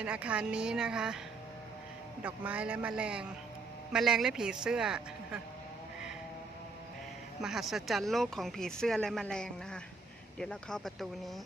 เป็นอาคารนี้นะคะ ดอกไม้และแมลงแมลงและผีเสื้อ มหัศจรรย์โลกของผีเสื้อและแมลงนะคะ เดี๋ยวเราเข้าประตูนี้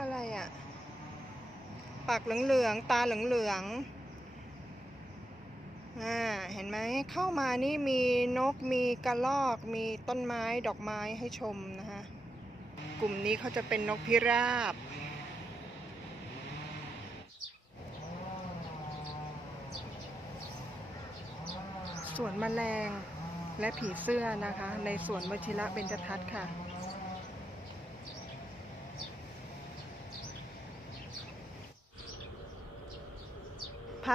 อะไรอะ ปากเหลืองๆ ตาเหลืองๆ อ่า เห็นไหม เข้ามานี่มีนก มีกระรอก มีต้นไม้ ดอกไม้ให้ชมนะคะ กลุ่มนี้เขาจะเป็นนกพิราบ สวนแมลงและผีเสื้อนะคะ ในสวนวชิระเบญจทัศน์ค่ะ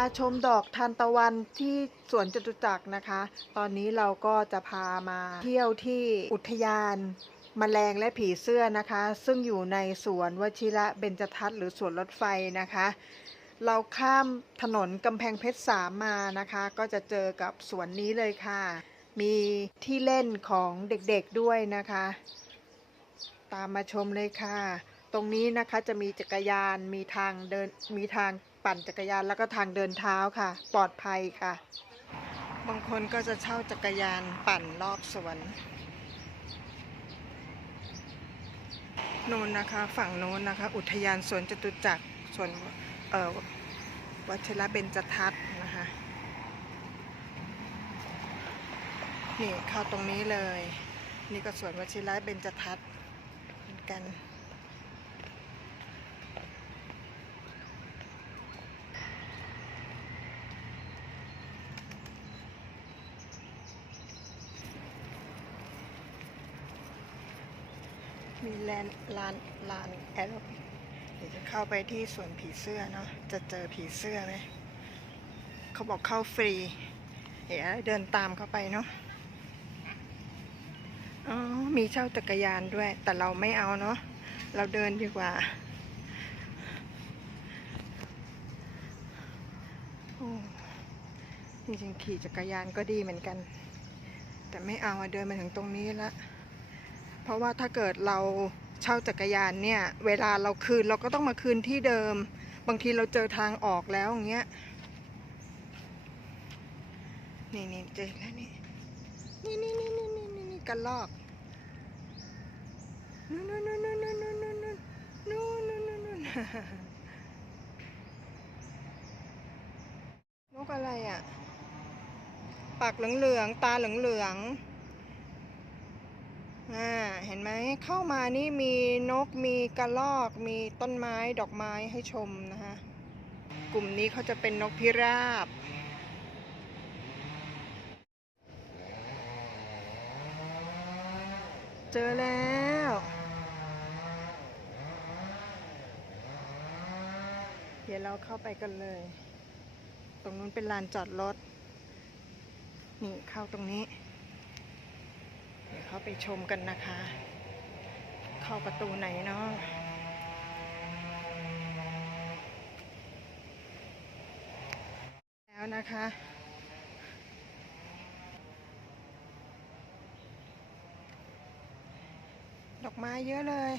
าชมดอกทานตะวันที่สวนจตุจักรนะคะ ตอนนี้เราก็จะพามาเที่ยวที่อุทยานมแมลงและผีเสื้อนะคะ ซึ่งอยู่ในสวนวชิระเบญจทัศน์หรือสวนรถไฟนะคะ เราข้ามถนนกำแพงเพชรสามมานะคะ ก็จะเจอกับสวนนี้เลยค่ะ มีที่เล่นของเด็กๆด้วยนะคะ ตามมาชมเลยค่ะ ตรงนี้นะคะจะมีจักรยานมีทางเดินมีทาง ปั่นจักรยานแล้วก็ทางเดินเท้าค่ะ ปลอดภัยค่ะ บางคนก็จะเช่าจักรยานปั่นรอบสวนโน้นนะคะฝั่งโน้นนะคะ อุทยานสวนจตุจักรสวนวัชระเบญจทัศน์นะคะนี่เข้าตรงนี้เลย นี่ก็สวนวชิระเบญจทัศน์เหมือนกัน แลนลานลานแอโรบิกเดี๋ยวจะเข้าไปที่สวนผีเสื้อเนาะจะเจอผีเสื้อไหมเขาบอกเข้าฟรี เดี๋ยวเดินตามเข้าไปเนาะอ๋อมีเช่าจักรยานด้วย แต่เราไม่เอาเนาะเราเดินดีกว่าจริงๆขี่จักรยานก็ดีเหมือนกัน แต่ไม่เอาเดินมาถึงตรงนี้ละ เพราะว่าถ้าเกิดเราเช่าจักรยานเนี่ย เวลาเราคืนเราก็ต้องมาคืนที่เดิม บางทีเราเจอทางออกแล้วอย่างเงี้ย นี่นี่เจอแล้วนี่ นี่นี่นี่นี่นี่นี่นี่กระลอกนู่นนู่นนู่นนู่นนู่นนู่นนู่นนู่นนู่นนู่นนู่นนกอะไรอะ ปากเหลืองๆ ตาเหลืองๆ อ่าเห็นไหมเข้ามานี่มีนกมีกระรอก มีต้นไม้ดอกไม้ให้ชมนะคะกลุ่มนี้เขาจะเป็นนกพิราบเจอแล้วเดี๋ยวเราเข้าไปกันเลย ตรงนู้นเป็นลานจอดรถ นี่เข้าตรงนี้ เข้าไปชมกันนะคะ เข้าประตูไหนเนาะแล้วนะคะดอกไม้เยอะเลย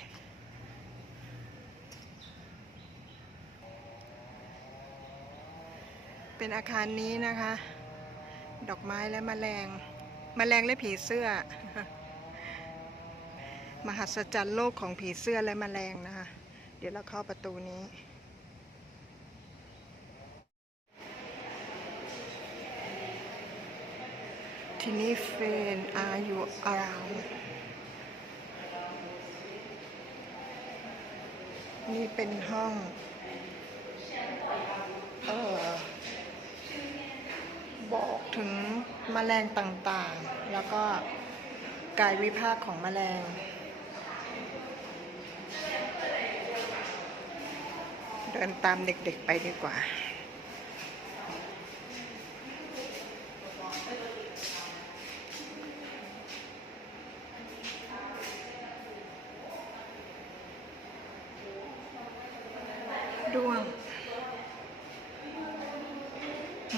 เป็นอาคารนี้นะคะ ดอกไม้และแมลงแมลงและผีเสื้อ มหัศจรรย์โลกของผีเสื้อและแมลงนะคะ เดี๋ยวเราเข้าประตูนี้ Tiny friend are you around นี่เป็นห้อง เออบอกถึงแมลงต่างๆ แล้วก็กายวิภาคของแมลง เดินตามเด็กๆไปดีกว่า ดวง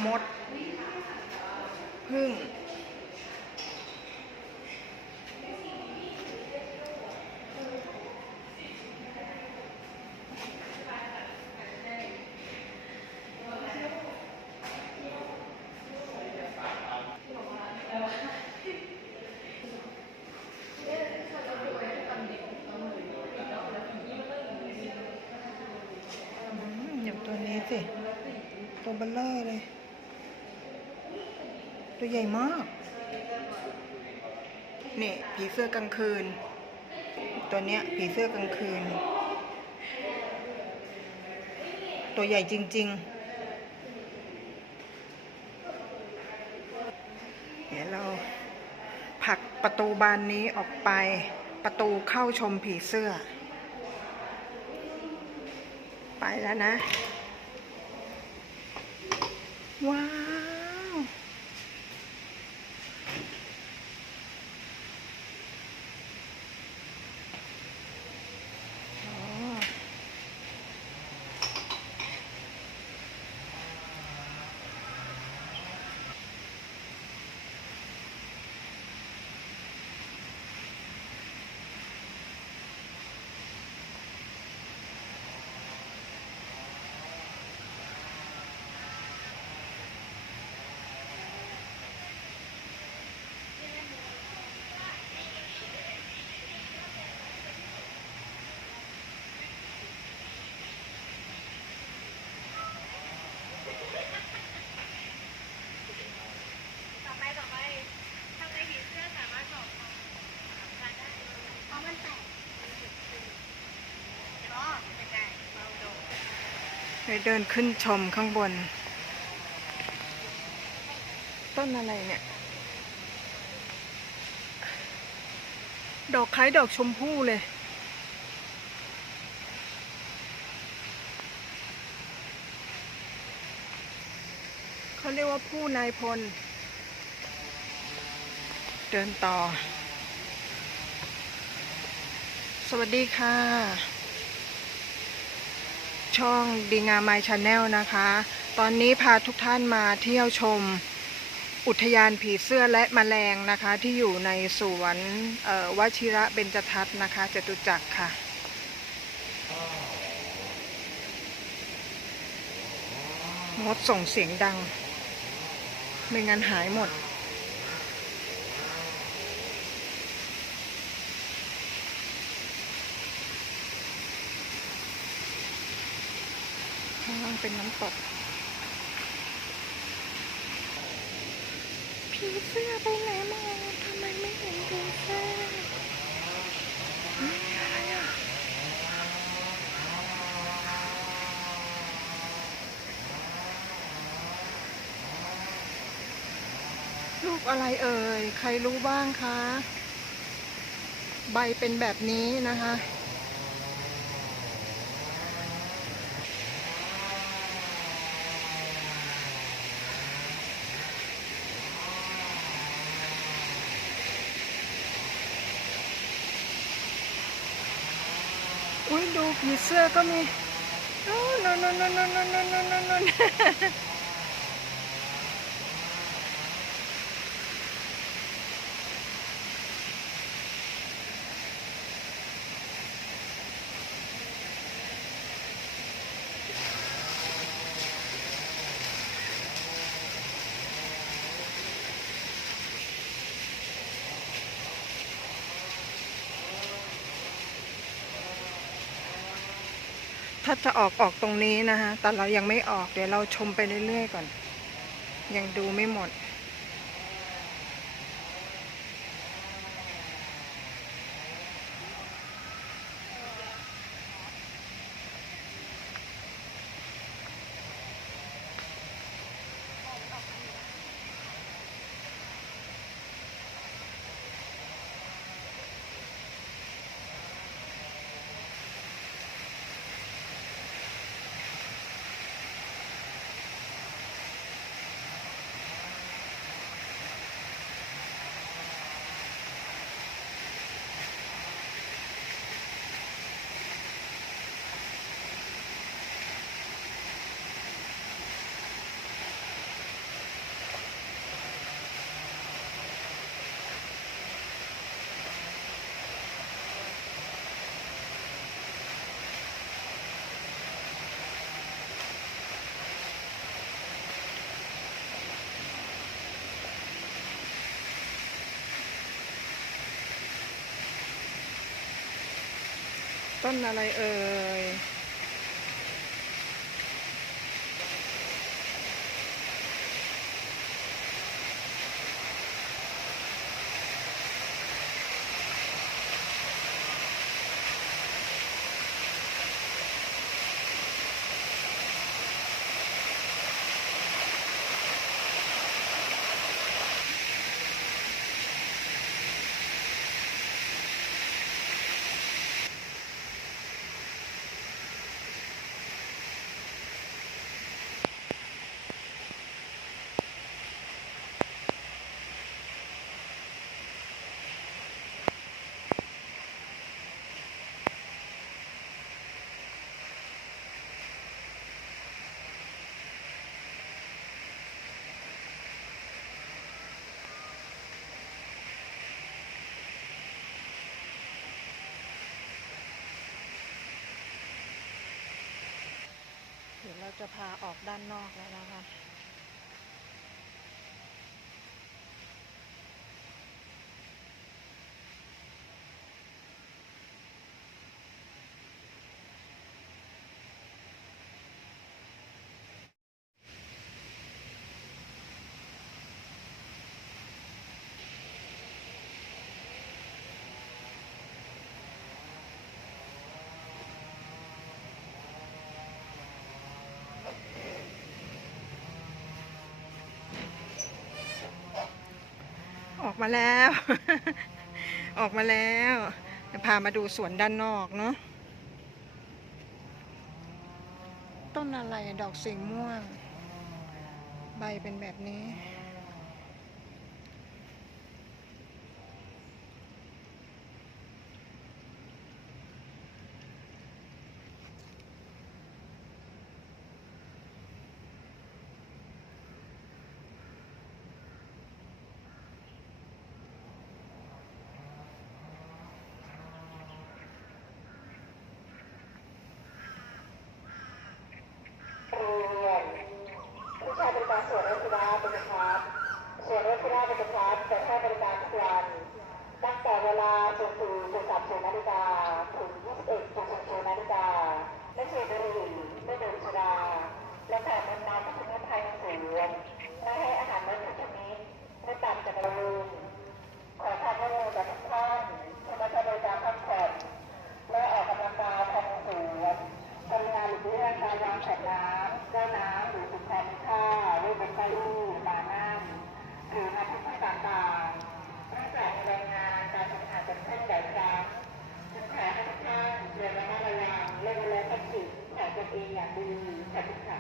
มด พึ่ง อืมอย่างตัวนี้ สิ ตัวเบลเลอร์เลย ตัวใหญ่มาก นี่ผีเสื้อกลางคืน ตัวเนี้ยผีเสื้อกลางคืน ตัวใหญ่จริง ๆ เดี๋ยวเราผลักประตูบานนี้ออกไป ประตูเข้าชมผีเสื้อไปแล้วนะ 哇。 ไปเดินขึ้นชมข้างบน ต้นอะไรเนี่ย ดอกคล้ายดอกชมพู่เลย เขาเรียกว่าผู้นายพล เดินต่อ สวัสดีค่ะ ช่องดีงามไมชาแนลนะคะ ตอนนี้พาทุกท่านมาเที่ยวชมอุทยานผีเสื้อและแมลงนะคะ ที่อยู่ในสวนวชิระเบญจทัศน์นะคะจตุจักรค่ะงดส่งเสียงดัง ไม่งั้นหายหมด ข้างล่าง เป็นน้ำตกผีเสื้อไปไหนหมดทำไมไม่เห็นผีเสื้อลูกอะไรเอ่ย ใครรู้บ้างคะ ใบเป็นแบบนี้นะคะ อุ้ยดูผีเสื้อก็มีโอ้นน ถ้าจะออกออกตรงนี้นะคะแต่เรายังไม่ออกเดี๋ยวเราชมไปเรื่อยๆก่อน ยังดูไม่หมด ต้นอะไรเอ่ย เดี๋ยวเราจะพาออกด้านนอกแล้วนะคะ มาแล้ว ออกมาแล้วจะพามาดูสวนด้านนอกเนาะต้นอะไรดอกสีม่วง ใบเป็นแบบนี้ ผู้ชายบริการสวนรัชดาเป็นประธานสวนรัชดาเป็นประธานเปิดให้บริการทุกวันตั้งแต่เวลา04 30นาฬิกาถึง 21 00นาฬิกาไม่สูบบุหรี่ไม่ดื่มสุราและขอน้ำน้ำทุกชนิดภายในสวนไม่ให้อาหารมันทุกชนิดไม่ต่ำจากกระลุงขอความร่วมมือจากทุกท่านที่มาใช้บริการพักผ่อนและออกกำลังกายภายในสวนกรุณาหลีกเลี่ยงการวางแผนน้ำแก้วน้ำหรือสิ่งของมีค่าไว้บนเก้าอี้บานั่งหรือในที่ต่างๆเนื่องจากมีรายงานการทำงานเป็นเช่นใดครั้งจึงขอให้ทุกท่านเรียนระมัดระวังและดูแลทรัพย์สินของตนเองอย่างดีขอบคุณค่ะ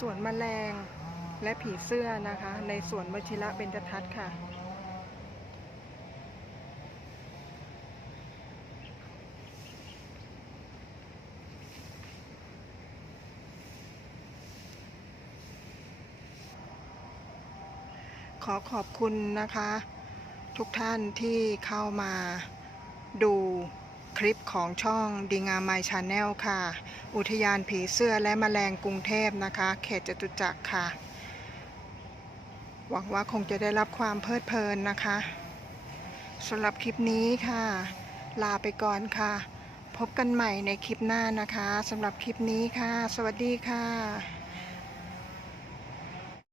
สวนแมลงและผีเสื้อนะคะ ในสวนวชิระเบญจทัศน์ค่ะ ขอขอบคุณนะคะ ทุกท่านที่เข้ามาดู คลิปของช่องดีงามไมชาแนลค่ะ อุทยานผีเสื้อและแมลงกรุงเทพนะคะ เขตจตุจักรค่ะ หวังว่าคงจะได้รับความเพลิดเพลินนะคะสำหรับคลิปนี้ค่ะ ลาไปก่อนค่ะ พบกันใหม่ในคลิปหน้านะคะสำหรับคลิปนี้ค่ะ สวัสดีค่ะ